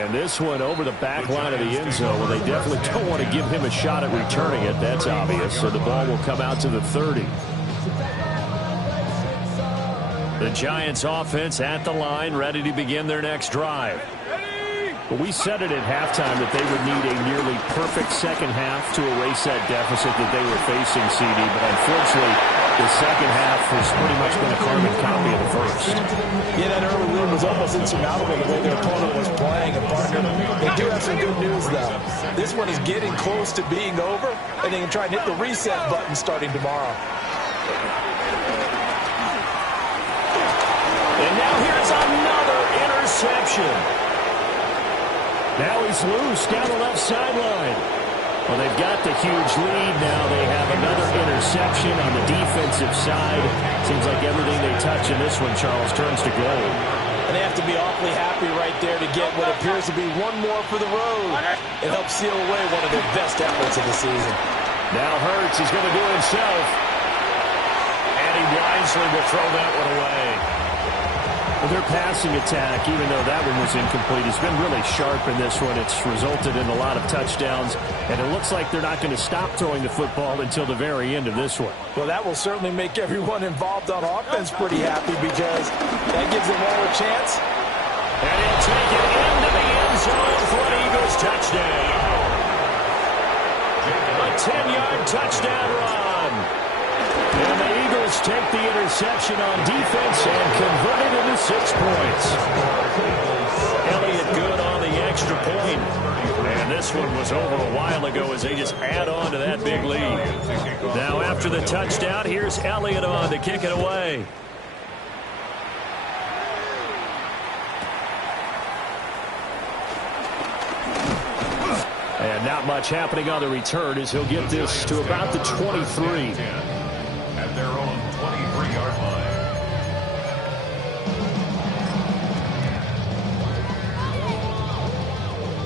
And this one over the back line of the end zone. Well, they definitely don't want to give him a shot at returning it. That's obvious. So the ball will come out to the 30. The Giants offense at the line, ready to begin their next drive. Well, we said it at halftime that they would need a nearly perfect second half to erase that deficit that they were facing, CD. But unfortunately, the second half has pretty much been a carbon copy of the first. Yeah, that early lead was almost insurmountable the way their opponent was playing. And partner, they do have some good news, though. This one is getting close to being over, and they can try and hit the reset button starting tomorrow. And now here's another interception. Now he's loose down the left sideline. Well, they've got the huge lead now. They have another interception on the defensive side. Seems like everything they touch in this one, Charles, turns to gold. And they have to be awfully happy right there to get what appears to be one more for the road. It helps seal away one of their best efforts of the season. Now Hurts is going to do it himself. And he wisely will throw that one away. Well, their passing attack, even though that one was incomplete, has been really sharp in this one. It's resulted in a lot of touchdowns, and it looks like they're not going to stop throwing the football until the very end of this one. Well, that will certainly make everyone involved on offense pretty happy because that gives them all a chance. And he'll take it into the end zone for an Eagles touchdown. A 10-yard touchdown run. And the Eagles take the interception on defense and convert it into 6 points. Elliott good on the extra point. And this one was over a while ago as they just add on to that big lead. Now after the touchdown, here's Elliott on to kick it away. And not much happening on the return as he'll get this to about the 23. At their own 23-yard line.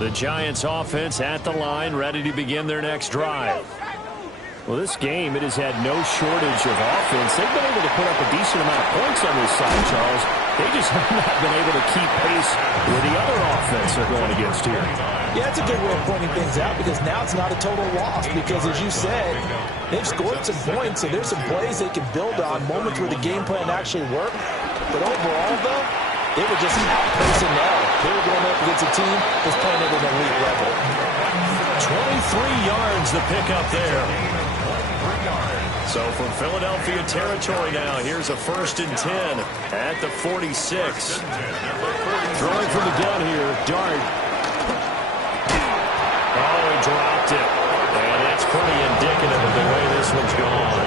The Giants offense at the line, ready to begin their next drive. Well, this game, it has had no shortage of offense. They've been able to put up a decent amount of points on this side, Charles. They just have not been able to keep pace with the other offense they're going against here. Yeah, that's a good way of pointing things out because now it's not a total loss because, as you said, they've scored some points, so there's some plays they can build on, moments where the game plan actually worked. But overall, though, they were just out-personnel. They were going up against a team that's playing at an elite level. 23 yards the pickup there. So from Philadelphia territory now, here's a 1st and 10 at the 46. Throwing from the gun here, Dart. Oh, he dropped it. And that's pretty indicative of the way this one's gone.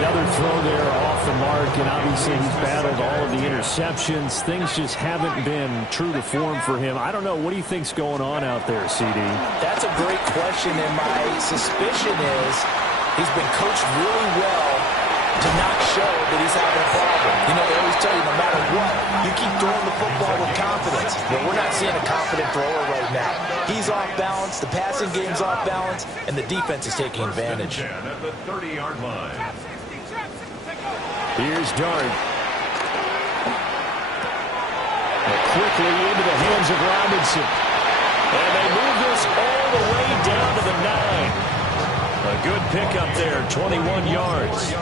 Another throw there off the mark, and obviously he's battled all of the interceptions. Things just haven't been true to form for him. I don't know. What do you think's going on out there, CD? That's a great question, and my suspicion is he's been coached really well to not show that he's having a problem. You know, they always tell you no matter what, you keep throwing the football with confidence. But we're not seeing a confident thrower right now. He's off balance, the passing game's off balance, and the defense is taking advantage. At the 30-yard line. Here's Dart. Quickly into the hands of Robinson. And they move this all the way down to the 9. A good pickup there, 21 yards.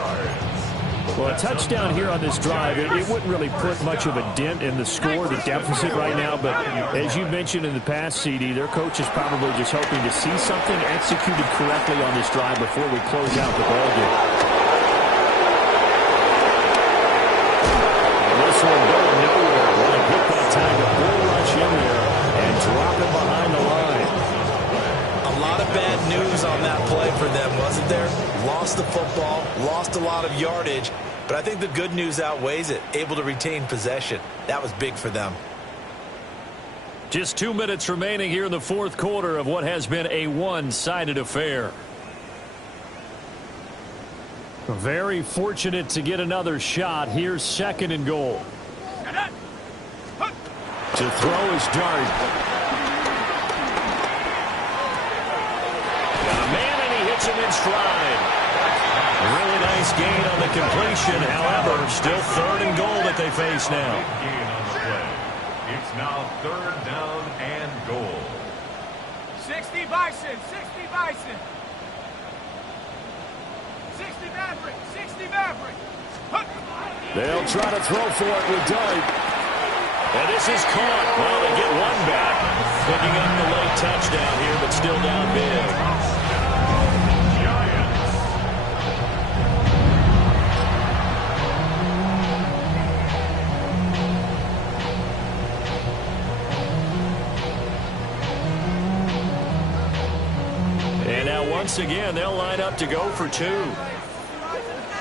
Well, a touchdown here on this drive, it wouldn't really put much of a dent in the score, the deficit right now. But as you mentioned in the past, CD, their coach is probably just hoping to see something executed correctly on this drive before we close out the ballgame. This one going nowhere. Well, they pick that time to bull rush in there and drop it behind the line. A lot of bad news on that play for them, wasn't there? Lost the football, lost a lot of yardage, but I think the good news outweighs it. Able to retain possession. That was big for them. Just 2 minutes remaining here in the 4th quarter of what has been a one-sided affair. Very fortunate to get another shot. Here's 2nd and goal. To throw is Dart. Got a man and he hits him in stride. A really nice gain on the completion. However, still 3rd and goal that they face now. Gain on the play. It's now 3rd down and goal. 60 Bison, 60 Bison. 60 Maverick, 60 Maverick. They'll try to throw for it with Dart. And this is caught. Well, they get one back. Picking up the late touchdown here, but still down big. And now once again, they'll line up to go for two.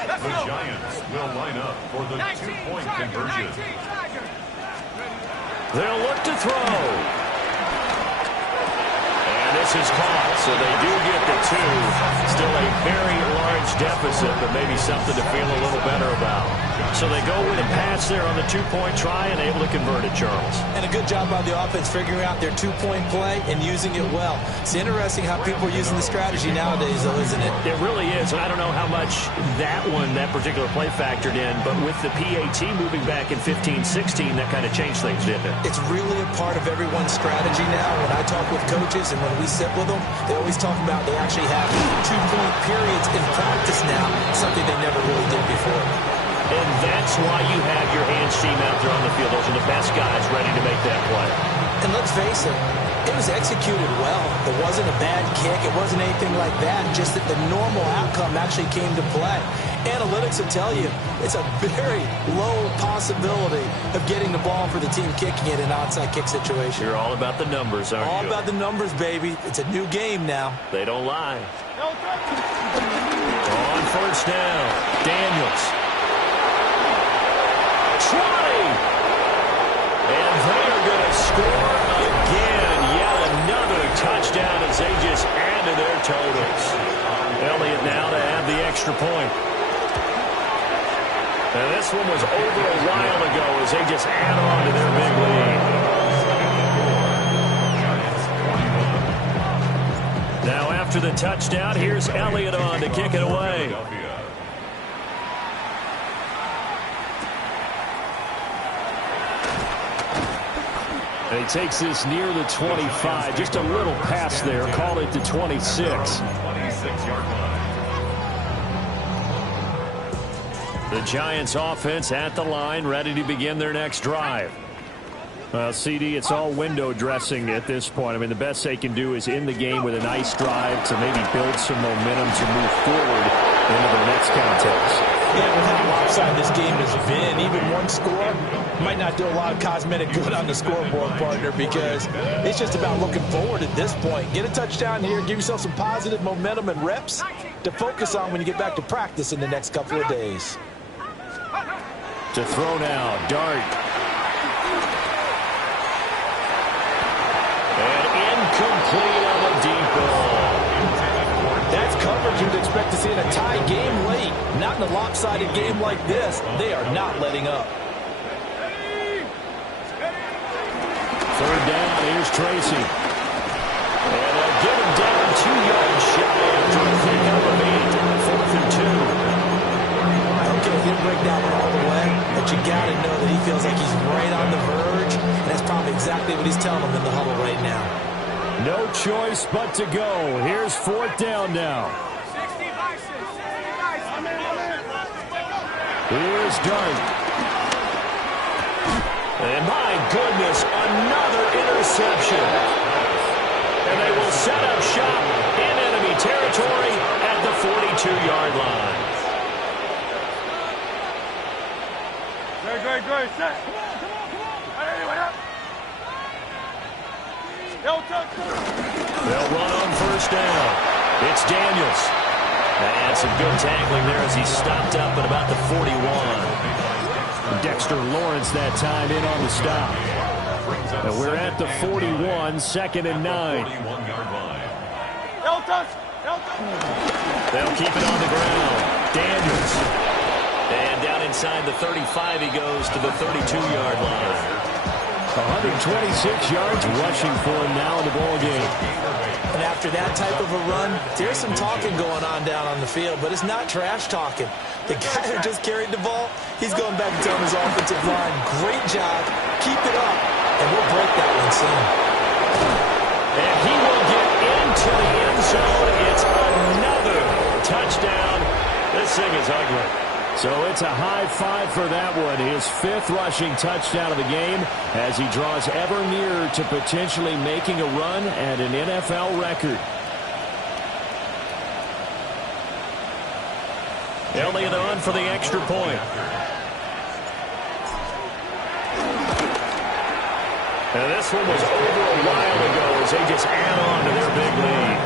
The Giants will line up for the two-point conversion. They'll look to throw. And this is caught, so they do get the two. Still a very large deficit, but maybe something to feel a little better about. So they go with a pass there on the two-point try and able to convert it, Charles. And a good job by the offense figuring out their two-point play and using it well. It's interesting how people are using the strategy nowadays, though, isn't it? It really is, and I don't know how much that particular play factored in, but with the PAT moving back in 15-16, that kind of changed things, didn't it? It's really a part of everyone's strategy now. When I talk with coaches and when we sit with them, they always talk about they actually have two-point periods in practice now, something they never really did before. And that's why you have your hands team out there on the field. Those are the best guys ready to make that play. And let's face it, it was executed well. It wasn't a bad kick. It wasn't anything like that. Just that the normal outcome actually came to play. Analytics will tell you it's a very low possibility of getting the ball for the team kicking it in an onside kick situation. You're all about the numbers, aren't you? All about the numbers, baby. It's a new game now. They don't lie. On first down, Daniels. And they're going to score again. Yet another touchdown as they just add to their totals. Elliott now to add the extra point. And this one was over a while ago as they just add on to their big lead. Now after the touchdown, here's Elliott on to kick it away. And he takes this near the 25. Just a little pass there. Call it the 26. 26-yard line. The Giants offense at the line, ready to begin their next drive. Well, CD, it's all window dressing at this point. I mean, the best they can do is in the game with a nice drive to maybe build some momentum to move forward into the next contest. Yeah, with how lopsided this game has been, even one score might not do a lot of cosmetic good on the scoreboard, partner, because it's just about looking forward at this point. Get a touchdown here, give yourself some positive momentum and reps to focus on when you get back to practice in the next couple of days. To throw now, Dart. And incomplete on the deep ball. That's coverage you'd expect to see in a tie game late. Not in a lopsided game like this. They are not letting up. Third down, here's Tracy. And they'll get him down 2 yards shy after a pickup of 8. 4th and 2. Okay, he didn't break that one all the way, but you got to know that he feels like he's right on the verge, and that's probably exactly what he's telling them in the huddle right now. No choice but to go. Here's 4th down now. Here's Dart. And my goodness, another interception. And they will set up shop in enemy territory at the 42-yard line. Great, set. They'll run on first down. It's Daniels. And some good tackling there as he stopped up at about the 41. Dexter Lawrence that time in on the stop. And we're at the 41, 2nd and 9. They'll keep it on the ground. Daniels. And down inside the 35, he goes to the 32-yard line. 126 yards rushing for him now in the ball game. And after that type of a run, there's some talking going on down on the field, but it's not trash talking. The guy who just carried the ball, he's going back and telling his offensive line, great job, keep it up, and we'll break that one soon. And he will get into the end zone. It's another touchdown. This thing is ugly. So it's a high five for that one. His 5th rushing touchdown of the game as he draws ever nearer to potentially making a run at an NFL record. Elliott on for the extra point. And this one was over a while ago as they just add on to their big lead.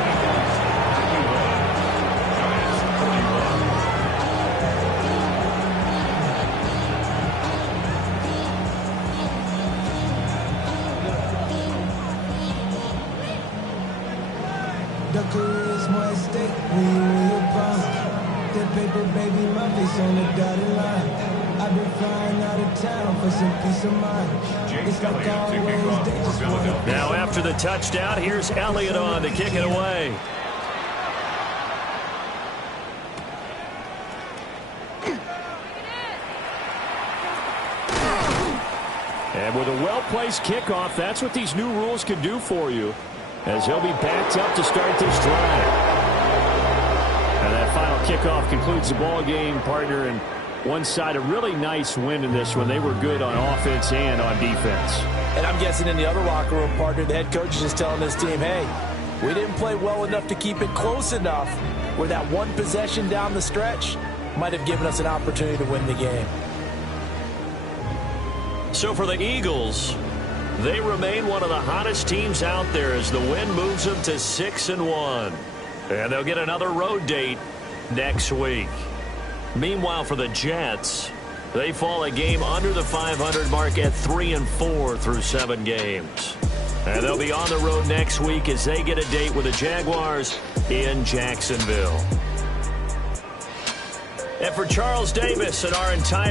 The career's more at stake when you in your prime. That paper, baby, my face on the dotted line. I've been flying out of town for some peace of mind. It's like always, they just want to... Now after the touchdown, here's Elliott on to kick it away. And with a well-placed kickoff, that's what these new rules can do for you, as he'll be backed up to start this drive. And that final kickoff concludes the ball game, partner, and one side a really nice win in this one. They were good on offense and on defense. And I'm guessing in the other locker room, partner, the head coach is just telling this team, hey, we didn't play well enough to keep it close enough where that one possession down the stretch might have given us an opportunity to win the game. So for the Eagles, they remain one of the hottest teams out there as the win moves them to 6-1. And they'll get another road date next week. Meanwhile, for the Jets, they fall a game under the 500 mark at 3-4 through 7 games. And they'll be on the road next week as they get a date with the Jaguars in Jacksonville. And for Charles Davis and our entire